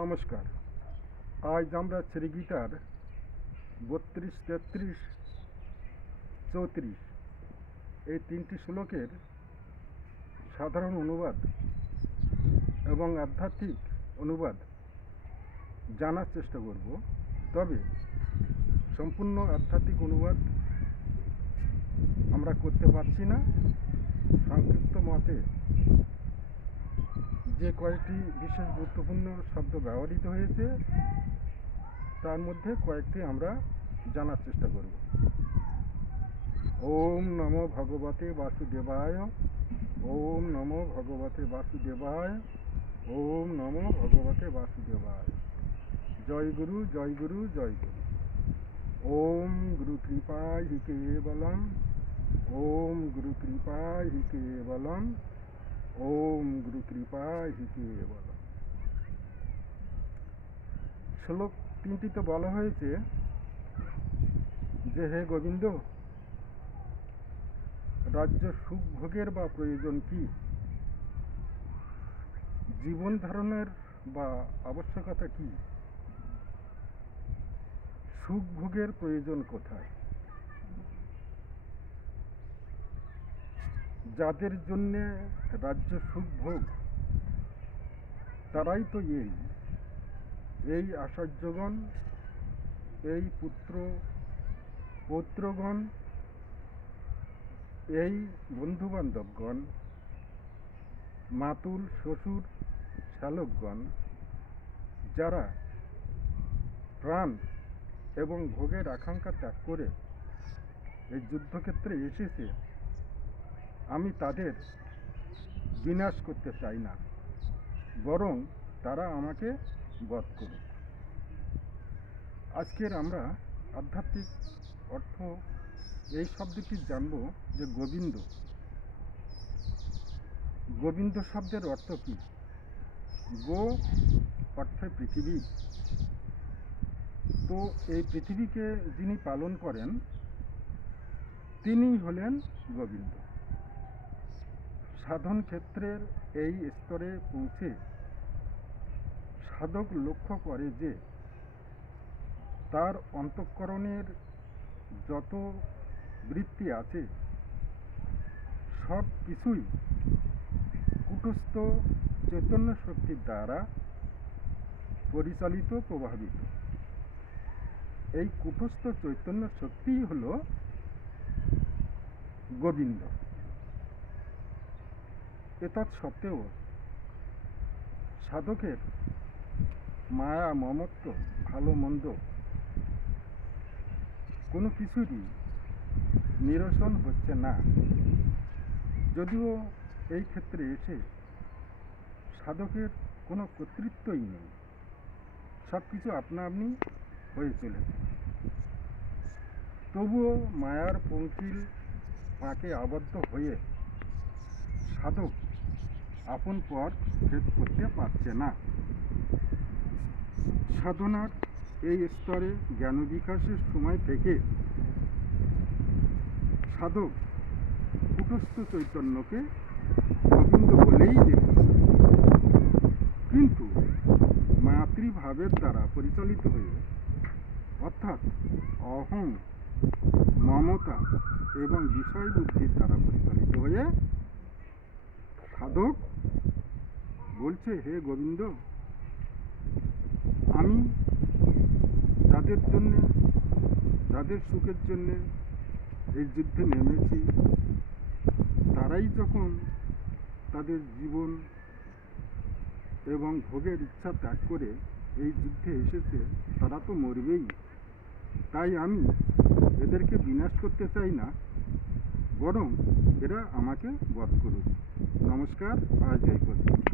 নমস্কার। আজ আমরা শ্রীগীতার বত্রিশ, তেত্রিশ, চৌত্রিশ এই তিনটি শ্লোকের সাধারণ অনুবাদ এবং আধ্যাত্মিক অনুবাদ জানার চেষ্টা করব। তবে সম্পূর্ণ আধ্যাত্মিক অনুবাদ আমরা করতে পারছি না। সংক্ষিপ্ত মতে যে কয়েকটি বিশেষ গুরুত্বপূর্ণ শব্দ ব্যবহৃত হয়েছে, তার মধ্যে কয়েকটি আমরা জানার চেষ্টা করব। ওম নমো ভগবতে বাসুদেবায়, ওম নমো ভগবতে বাসুদেবায়, ওম নমো ভগবতে বাসুদেবায়। জয় গুরু জয় গুরু জয় গুরু। ওম গুরু কৃপায় হি কেবলম, ওম গুরু কৃপায় হি কেবলম। ওম গুরু কৃপায় হি কেবলম শ্লোক তিনটিতে বলা হয়েছে যে হে গোবিন্দ রাজ্য সুখ ভোগের বা প্রয়োজন কি জীবন ধারণের বা আবশ্যকতা কি সুখ ভোগের প্রয়োজন কোথায় যাদের জন্যে রাজ্য সুখ ভোগ, তারাই তো এই। এই আচার্যগণ এই পুত্র, পৌত্রগণ, এই বন্ধুবান্ধবগণ, মাতুল, শ্বশুর, শ্যালকগণ, যারা প্রাণ এবং ভোগের আকাঙ্ক্ষা ত্যাগ করে এই যুদ্ধক্ষেত্রে এসেছে আমি তাদের বিনাশ করতে চাই না, বরং তারা আমাকে বধ করুক। আজকের আমরা আধ্যাত্মিক অর্থ এই শব্দটি জানব যে গোবিন্দ। গোবিন্দ শব্দের অর্থ কী? গো অর্থে পৃথিবী। তো এই পৃথিবীকে যিনি পালন করেন তিনি হলেন গোবিন্দ। সাধন ক্ষেত্রের এই স্তরে পৌঁছে সাধক লক্ষ্য করে যে তার অন্তঃকরণের যত বৃত্তি আছে, সব কিছুই কুটস্থ চৈতন্য শক্তির দ্বারা পরিচালিত, প্রভাবিত। এই কুটস্থ চৈতন্য শক্তিই হল গোবিন্দ। এতৎ সত্ত্বেও সাধকের মায়া, মমত্ব, ভালো, মন্দ কোনো কিছুরই নিরসন হচ্ছে না। যদিও এই ক্ষেত্রে এসে সাধকের কোনো কর্তৃত্বই নেই। সব কিছু আপনা আপনি হয়ে চলেছে। তবুও মায়ার পঙ্কিল পাকে আবদ্ধ হয়ে সাধক আপন পথ ভেদ করতে পারছে না। সাধনার এই স্তরে জ্ঞান বিকাশের সময় থেকে সাধক কুটস্থ চৈতন্যকে গোবিন্দ বলেই দেখছে। কিন্তু মাতৃভাবের দ্বারা পরিচালিত হয়ে অর্থাৎ অহং, মমতা এবং বিষয় বুদ্ধির দ্বারা পরিচালিত হয়ে সাধক বলছে, হে গোবিন্দ, আমি যাদের জন্য, যাদের সুখের জন্য এই যুদ্ধে নেমেছি, তারাই যখন তাদের জীবন এবং ভোগের ইচ্ছা ত্যাগ করে এই যুদ্ধে এসেছে, তারা তো মরবেই। তাই আমি এদেরকে বিনাশ করতে চাই না, বরং এরা আমাকে বধ করুক। নমস্কার, আজ এই পর্যন্ত।